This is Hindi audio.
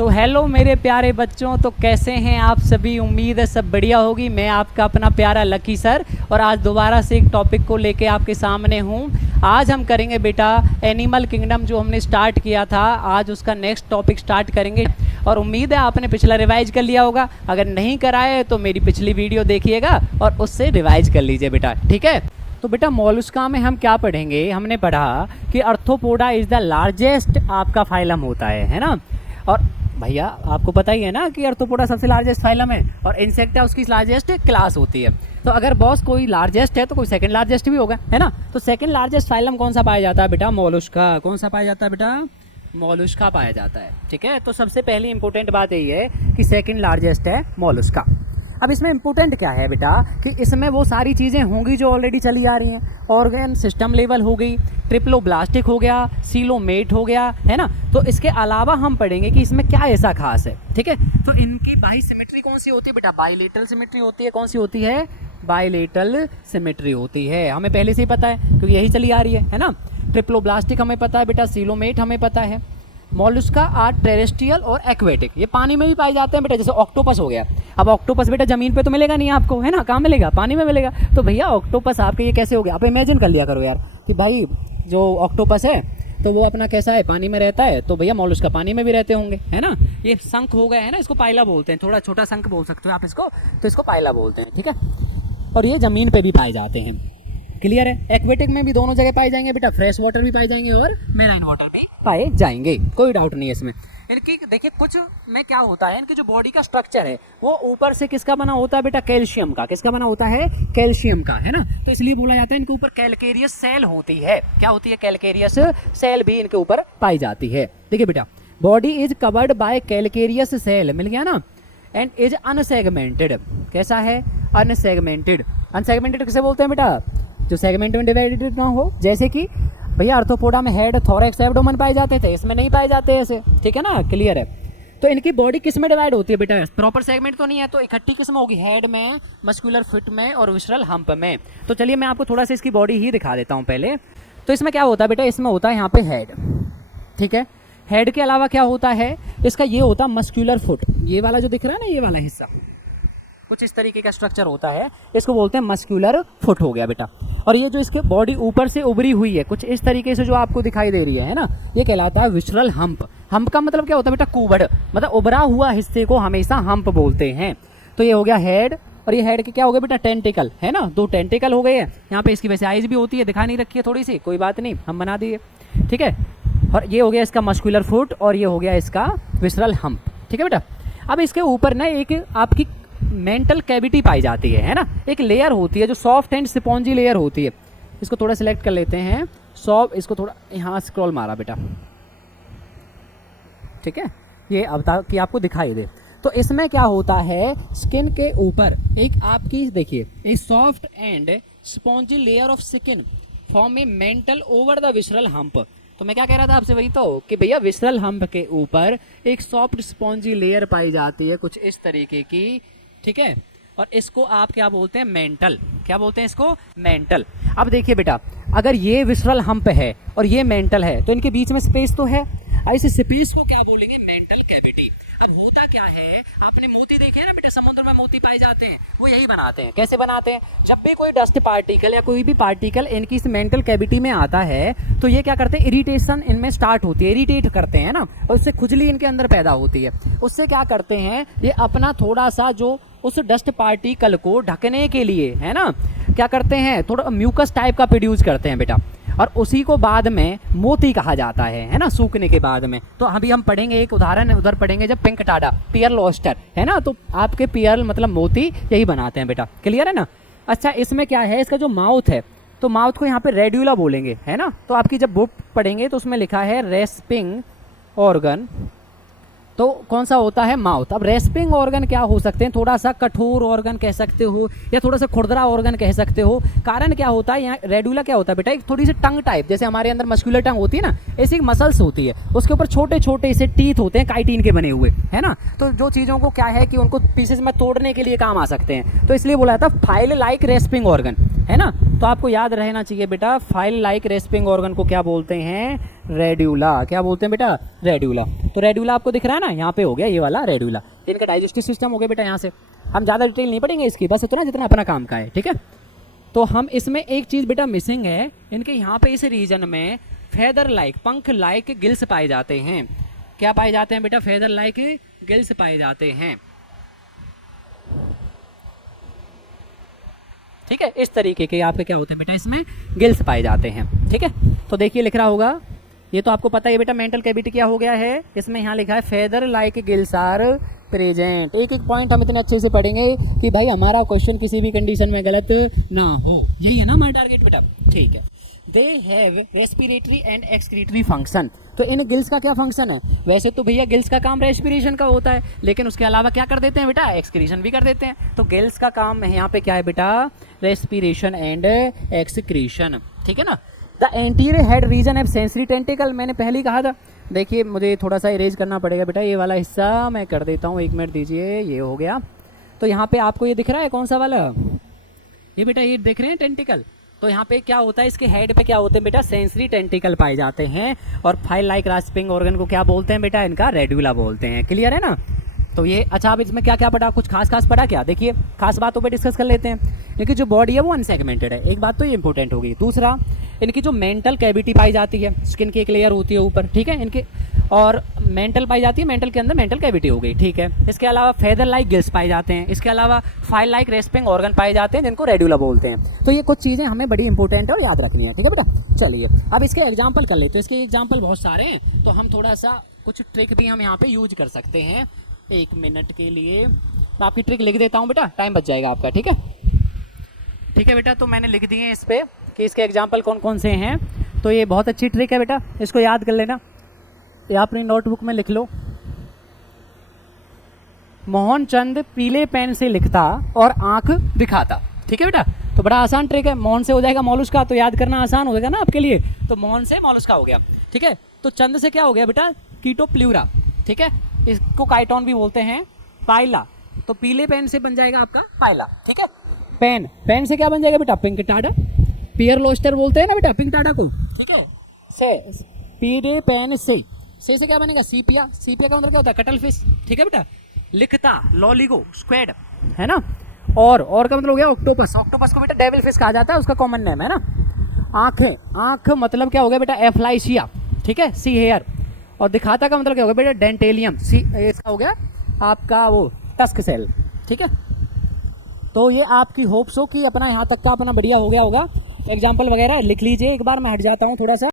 तो हेलो मेरे प्यारे बच्चों, तो कैसे हैं आप सभी। उम्मीद है सब बढ़िया होगी। मैं आपका अपना प्यारा लकी सर और आज दोबारा से एक टॉपिक को लेके आपके सामने हूँ। आज हम करेंगे बेटा एनिमल किंगडम, जो हमने स्टार्ट किया था, आज उसका नेक्स्ट टॉपिक स्टार्ट करेंगे। और उम्मीद है आपने पिछला रिवाइज कर लिया होगा। अगर नहीं कराए तो मेरी पिछली वीडियो देखिएगा और उससे रिवाइज कर लीजिए बेटा, ठीक है। तो बेटा मोलस्का में हम क्या पढ़ेंगे, हमने पढ़ा कि आर्थ्रोपोडा इज़ द लार्जेस्ट आपका फाइलम होता है ना। और भैया आपको पता ही है ना कि आर्थ्रोपोडा सबसे लार्जेस्ट फाइलम है और इंसेक्टा उसकी लार्जेस्ट क्लास होती है। तो अगर बॉस कोई लार्जेस्ट है तो कोई सेकंड लार्जेस्ट भी होगा, है ना। तो सेकंड लार्जेस्ट फाइलम कौन सा पाया जाता है बेटा, मोलस्का। कौन सा पाया जाता है बेटा, मोलस्का पाया जाता है, ठीक है। तो सबसे पहली इंपॉर्टेंट बात यही है कि सेकंड लार्जेस्ट है मोलस्का। अब इसमें इंपॉर्टेंट क्या है बेटा कि इसमें वो सारी चीज़ें होंगी जो ऑलरेडी चली आ रही हैं। ऑर्गन सिस्टम लेवल हो गई, ट्रिप्लोब्लास्टिक हो गया, सीलोमेट हो गया, है ना। तो इसके अलावा हम पढ़ेंगे कि इसमें क्या ऐसा खास है, ठीक है। तो इनकी बाई सिमेट्री कौन सी होती है बेटा, बाइलेटरल सिमेट्री होती है। कौन सी होती है, बाइलेटरल सिमेट्री होती है। हमें पहले से ही पता है क्योंकि यही चली आ रही है ना। ट्रिप्लोब्लास्टिक हमें पता है बेटा, सीलोमेट हमें पता है। मोलस्का आर टेरेस्ट्रियल और एक्वेटिक, ये पानी में भी पाए जाते हैं बेटा। जैसे ऑक्टोपस हो गया। अब ऑक्टोपस बेटा ज़मीन पे तो मिलेगा नहीं आपको, है ना, कहाँ मिलेगा, पानी में मिलेगा। तो भैया ऑक्टोपस आपके ये कैसे हो गया, आप इमेजिन कर लिया करो यार कि भाई जो ऑक्टोपस है तो वो अपना कैसा है, पानी में रहता है। तो भैया मोलस्का पानी में भी रहते होंगे, है ना। ये शंख हो गया है ना, इसको पाइला बोलते हैं, थोड़ा छोटा शंख बोल सकते हो आप इसको, तो इसको पाइला बोलते हैं, ठीक है। और ये ज़मीन पर भी पाए जाते हैं, क्लियर है। एक्वेटिक में भी दोनों जगह पाए जाएंगे बेटा, फ्रेश वाटर भी पाए जाएंगे और मेराइन वाटर भी पाए जाएंगे, कोई डाउट नहीं है इसमें। इनकी देखिए कुछ में क्या होता है, इनकी जो बॉडी का स्ट्रक्चर है वो ऊपर से किसका बना होता है बेटा, कैल्शियम का। किसका बना होता है, कैल्शियम का, है ना। तो इसलिए बोला जाता है इनके ऊपर कैलकेरियस सेल होती है। क्या होती है, कैलकेरियस सेल भी इनके ऊपर पाई जाती है। देखिए बेटा, body is covered by calcareous cell, मिल गया ना। एंड इज अनसेगमेंटेड, कैसा है, अनसेगमेंटेड। अनसेगमेंटेड किसे बोलते हैं बेटा, जो सेगमेंट में डिवाइडेड ना हो। जैसे कि भैया आर्थ्रोपोडा में हेड, थोरैक्स, एब्डोमेन पाए जाते थे, इसमें नहीं पाए जाते ऐसे, ठीक है ना, क्लियर है। तो इनकी बॉडी किस में डिवाइड होती है बेटा, प्रॉपर सेगमेंट तो नहीं है, तो इकट्ठी किस में होगी, हेड में, मस्कुलर फिट में और विसरल हम्प में। तो चलिए मैं आपको थोड़ा सा इसकी बॉडी ही दिखा देता हूँ पहले। तो इसमें क्या होता है बेटा, इसमें होता है यहाँ पे हेड, ठीक है। हेड के अलावा क्या होता है, इसका ये होता है मस्कुलर फुट, ये वाला जो दिख रहा है ना, ये वाला हिस्सा कुछ इस तरीके का स्ट्रक्चर होता है, इसको बोलते हैं मस्कुलर फुट हो गया बेटा। और ये जो इसके बॉडी ऊपर से उभरी हुई है कुछ इस तरीके से जो आपको दिखाई दे रही है ना, ये कहलाता है विसरल हम्प। हम्प का मतलब क्या होता है बेटा, कुबड़, मतलब उभरा हुआ हिस्से को हमेशा हम्प बोलते हैं। तो ये हो गया हेड, और ये हेड के क्या हो गया बेटा, टेंटिकल, है ना, दो टेंटिकल हो गए हैं। यहाँ पे इसकी वैसे आइज भी होती है, दिखा नहीं रखी है थोड़ी सी, कोई बात नहीं, हम बना दिए, ठीक है। और ये हो गया इसका मस्कुलर फुट और ये हो गया इसका विसरल हम्प, ठीक है बेटा। अब इसके ऊपर ना एक आपकी मेंटल कैविटी पाई जाती है ना, एक लेयर होती है जो सॉफ्ट एंड स्पॉन्जी लेयर होती है। इसको थोड़ा सिलेक्ट कर लेते हैं, सॉफ्ट, इसको थोड़ा यहाँ स्क्रॉल मारा बेटा, ठीक है, ये अब ताकि आपको दिखाई दे। तो इसमें क्या होता है, स्किन के ऊपर एक आपकी देखिए एक soft and spongy layer of skin form A mental over the visceral hump. तो मैं क्या कह रहा था आपसे, वही तो कि भैया विसरल हम्प के ऊपर एक सॉफ्ट स्पॉन्जी लेयर पाई जाती है कुछ इस तरीके की, ठीक है। और इसको आप क्या बोलते हैं, मेंटल, क्या बोलते हैं इसको, मेंटल। अब देखिए बेटा, अगर ये विसरल हम्प है और ये मेंटल है तो इनके बीच में स्पेस तो है, इस स्पेस को क्या बोलेंगे, मेंटल कैविटी। अब होता क्या है, आपने मोती देखे ना बेटा, समुद्र में मोती पाए जाते हैं, वो यही बनाते हैं। कैसे बनाते हैं, जब भी कोई डस्ट पार्टिकल या कोई भी पार्टिकल इनकी इस मेंटल कैविटी में आता है तो ये क्या करते हैं, इरिटेशन इनमें स्टार्ट होती है, इरिटेट करते हैं ना, और उससे खुजली इनके अंदर पैदा होती है। उससे क्या करते हैं, ये अपना थोड़ा सा जो उस डस्ट पार्टिकल को ढकने के लिए, है ना, क्या करते हैं, थोड़ा म्यूकस टाइप का प्रोड्यूस करते हैं बेटा, और उसी को बाद में मोती कहा जाता है ना, सूखने के बाद में। तो अभी हम पढ़ेंगे एक उदाहरण, उधर पढ़ेंगे जब पिंक टाडा, पियर लॉस्टर, है ना, तो आपके पियर मतलब मोती यही बनाते हैं बेटा, क्लियर है ना। अच्छा, इसमें क्या है, इसका जो माउथ है, तो माउथ को यहाँ पे रेड्यूला बोलेंगे, है ना। तो आपकी जब बुक पढ़ेंगे तो उसमें लिखा है रेस्पिंग ऑर्गन, तो कौन सा होता है, माउथ। अब रेस्पिंग ऑर्गन क्या हो सकते हैं, थोड़ा सा कठोर ऑर्गन कह सकते हो या थोड़ा सा खुरदरा ऑर्गन कह सकते हो। कारण क्या होता है, यहाँ रेडुला क्या होता है बेटा, एक थोड़ी सी टंग टाइप, जैसे हमारे अंदर मस्कुलर टंग होती है ना, ऐसी एक मसल्स होती है, उसके ऊपर छोटे छोटे से टीथ होते हैं काइटिन के बने हुए, है ना। तो जो चीज़ों को क्या है कि उनको पीसेस में तोड़ने के लिए काम आ सकते हैं, तो इसलिए बोला जाता है फाइल लाइक रेस्पिंग ऑर्गन, है ना। तो आपको याद रहना चाहिए बेटा, फाइल लाइक रेस्पिंग ऑर्गन को क्या बोलते हैं? रेड्यूला। क्या बोलते हैं बेटा? रेड्यूला। तो रेड्यूला आपको दिख रहा है ना, यहाँ पे हो गया ये वाला रेड्यूला, इनका डाइजेस्टिव सिस्टम हो गया बेटा। यहाँ से हम ज़्यादा डिटेल नहीं पढ़ेंगे इसकी, बस उतना जितना अपना काम का है, ठीक है। तो हम इसमें एक चीज़ बेटा मिसिंग है, इनके यहाँ पे इस रीजन में फेदर लाइक, पंख लाइक गिल्स पाए जाते हैं। क्या पाए जाते हैं बेटा? फेदर लाइक गिल्स पाए जाते हैं, ठीक है। इस तरीके के आपके क्या होते हैं बेटा? इसमें गिल्स पाए जाते हैं, ठीक है। तो देखिए लिख रहा होगा, ये तो आपको पता है बेटा, मेंटल कैविटी क्या हो गया है, इसमें यहाँ लिखा है feather like gills are present. एक एक पॉइंट हम इतने अच्छे से पढ़ेंगे कि भाई हमारा क्वेश्चन किसी भी कंडीशन में गलत ना हो, यही है ना हमारा टारगेट बेटा, ठीक है। They have respiratory and excretory function. तो इन गिल्स का क्या फंक्शन है? वैसे तो भैया गिल्स का काम रेस्पिरेशन का होता है, लेकिन उसके अलावा क्या कर देते हैं बेटा? एक्सक्रीशन भी कर देते हैं। तो गिल्स का काम यहाँ पे क्या है बेटा? रेस्पिरेशन एंड एक्सक्रीशन, ठीक है ना। The anterior head region have sensory tentacle, मैंने पहले ही कहा था। देखिए मुझे थोड़ा सा इरेज करना पड़ेगा बेटा, ये वाला हिस्सा मैं कर देता हूँ, 1 मिनट दीजिए। ये हो गया। तो यहाँ पे आपको ये दिख रहा है कौन सा वाला? ये बेटा ये देख रहे हैं टेंटिकल। तो यहाँ पे क्या होता है, इसके हेड पे क्या होते हैं बेटा? सेंसरी टेंटिकल पाए जाते हैं। और फाइल लाइक रास्पिंग ऑर्गन को क्या बोलते हैं बेटा? इनका रेड्यूला बोलते हैं। क्लियर है ना। तो ये अच्छा, अब इसमें क्या क्या पढ़ा? कुछ खास पढ़ा क्या? देखिए खास बातों पे डिस्कस कर लेते हैं। इनकी जो बॉडी है वो अनसेगमेंटेड है, एक बात तो ये इंपॉर्टेंट होगी। दूसरा, इनकी जो मेंटल कैविटी पाई जाती है, स्किन की एक लेयर होती है ऊपर, ठीक है इनके, और मेंटल पाई जाती है, मेंटल के अंदर मेंटल कैविटी हो गई, ठीक है। इसके अलावा फेदर लाइक गिल्स पाए जाते हैं। इसके अलावा फाइल लाइक रेस्पिंग ऑर्गन पाए जाते हैं, जिनको रेड्यूला बोलते हैं। तो ये कुछ चीज़ें हमें बड़ी इंपॉर्टेंट है और याद रखनी है, ठीक है बेटा। चलिए अब इसके एग्जाम्पल कर लेते हैं। इसके एग्जाम्पल बहुत सारे हैं, तो हम थोड़ा सा कुछ ट्रिक भी हम यहाँ पे यूज कर सकते हैं। 1 मिनट के लिए मैं आपकी ट्रिक लिख देता हूँ बेटा, टाइम बच जाएगा आपका, ठीक है। ठीक है बेटा, तो मैंने लिख दिए हैं इस पे कि इसके एग्जाम्पल कौन कौन से हैं। तो ये बहुत अच्छी ट्रिक है बेटा, इसको याद कर लेना। ये अपनी नोटबुक में लिख लो। मोहन चंद पीले पेन से लिखता और आंख दिखाता, ठीक है बेटा। तो बड़ा आसान ट्रिक है। मोहन से हो जाएगा मौलुस्का, तो याद करना आसान हो जाएगा ना आपके लिए। तो मोहन से मौलुस्का हो गया, ठीक है। तो चंद से क्या हो गया बेटा? कीटो प्ल्यूरा, ठीक है। इसको काइटोन भी बोलते हैं। पाइला, तो पीले पेन से बन जाएगा आपका पाइला, ठीक है। पेन से क्या बन जाएगा बेटा? पिंक टाडा। पियर लोस्टर बोलते हैं ना बेटा पिंक टाडा को, ठीक है। से पीले पेन से क्या बनेगा? सीपिया। सीपिया का मतलब क्या होता है? कटल फिश, ठीक है बेटा। लिखता लॉलिगो स्क्वेड, है ना। और का मतलब हो गया ऑक्टोपस। ऑक्टोपस को बेटा डेविल फिश कहा जाता है, उसका कॉमन नेम है ना। आंख मतलब क्या हो गया बेटा? एफ्लाइशिया, ठीक है। See here. और दिखाता का मतलब क्या होगा बेटा? डेंटेलियम। सी इसका हो गया आपका वो टस्क सेल, ठीक है। तो ये आपकी होप्स हो कि अपना यहाँ तक का अपना बढ़िया हो गया होगा। एग्जाम्पल वगैरह लिख लीजिए। एक बार मैं हट जाता हूँ थोड़ा सा।